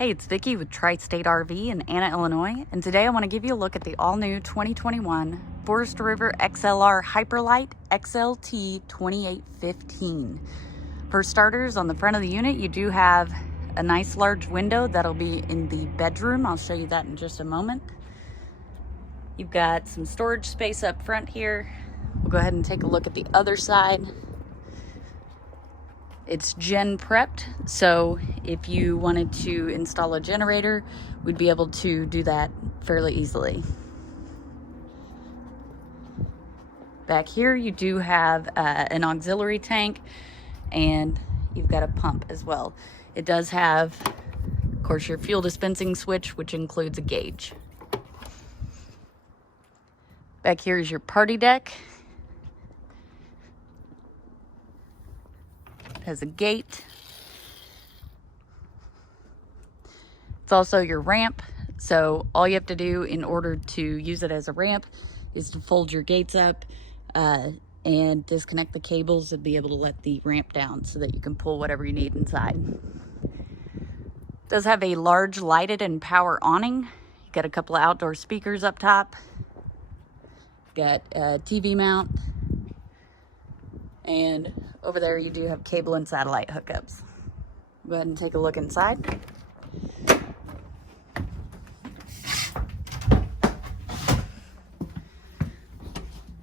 Hey, it's Vicki with Tri-State RV in Anna, Illinois, and today I want to give you a look at the all-new 2021 Forest River XLR Hyperlite XLT 2815. For starters, on the front of the unit, you do have a nice large window that'll be in the bedroom. I'll show you that in just a moment. You've got some storage space up front here. We'll go ahead and take a look at the other side. It's gen prepped, so if you wanted to install a generator, we'd be able to do that fairly easily. Back here, you do have an auxiliary tank, and you've got a pump as well. It does have, of course, your fuel dispensing switch, which includes a gauge. Back here is your party deck. It has a gate. It's also your ramp, so all you have to do in order to use it as a ramp is to fold your gates up and disconnect the cables and be able to let the ramp down so that you can pull whatever you need inside. It does have a large lighted and power awning. You got a couple of outdoor speakers up top. Got a TV mount. And over there you do have cable and satellite hookups. Go ahead and take a look inside.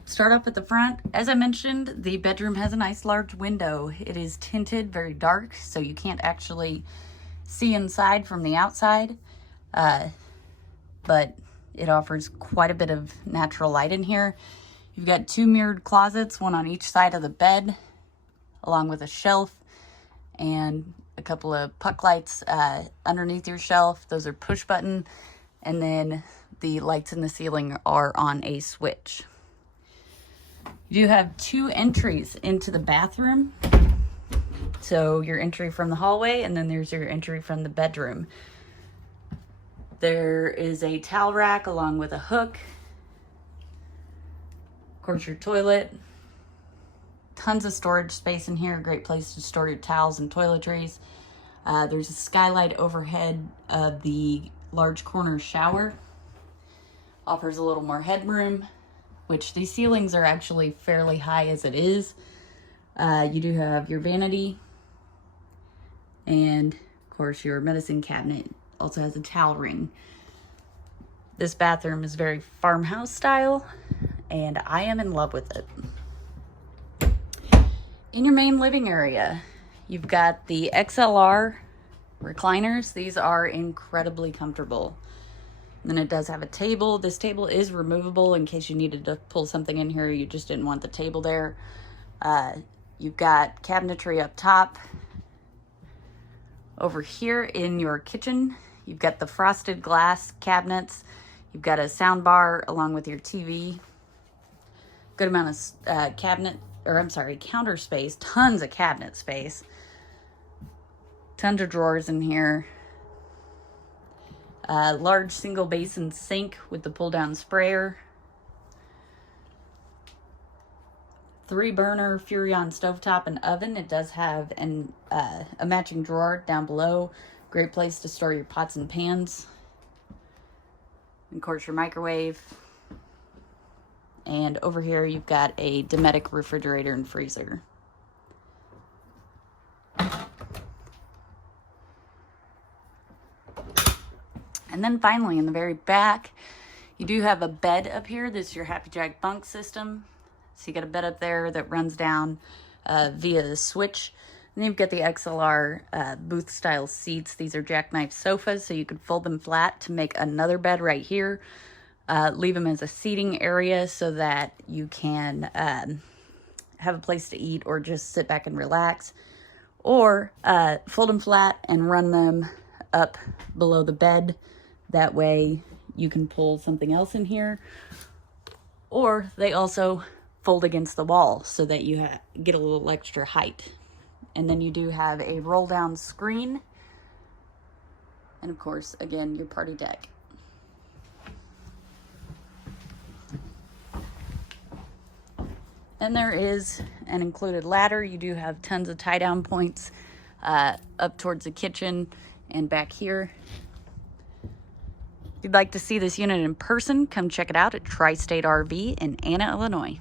Start off at the front. As I mentioned, the bedroom has a nice large window. It is tinted very dark, so you can't actually see inside from the outside, but it offers quite a bit of natural light in here. You've got two mirrored closets, one on each side of the bed, along with a shelf and a couple of puck lights underneath your shelf. Those are push button, and then the lights in the ceiling are on a switch. You do have two entries into the bathroom. So your entry from the hallway, and then there's your entry from the bedroom. There is a towel rack along with a hook. Of course, your toilet. Tons of storage space in here. Great place to store your towels and toiletries. There's a skylight overhead of the large corner shower. Offers a little more headroom, which these ceilings are actually fairly high as it is. You do have your vanity. And, of course, your medicine cabinet also has a towel ring. This bathroom is very farmhouse style, and I am in love with it. In your main living area, you've got the XLR recliners. These are incredibly comfortable. And then it does have a table. This table is removable in case you needed to pull something in here. You just didn't want the table there. You've got cabinetry up top. Over here in your kitchen, you've got the frosted glass cabinets. You've got a sound bar along with your TV. Good amount of counter space. Tons of cabinet space. Tons of drawers in here. Large single basin sink with the pull down sprayer. 3-burner Furrion stovetop and oven. It does have a matching drawer down below. Great place to store your pots and pans. And of course your microwave. And over here you've got a Dometic refrigerator and freezer. And then finally in the very back, you do have a bed up here. This is your Happy Jack bunk system. So you got a bed up there that runs down via the switch. And then you've got the XLR booth style seats. These are jackknife sofas, so you could fold them flat to make another bed right here. Leave them as a seating area so that you can have a place to eat or just sit back and relax. Or fold them flat and run them up below the bed. That way you can pull something else in here. Or they also fold against the wall so that you get a little extra height. And then you do have a roll down screen. And of course, again, your party deck. Then there is an included ladder. You do have tons of tie down points up towards the kitchen and back here. If you'd like to see this unit in person, come check it out at Tri-State RV in Anna, Illinois.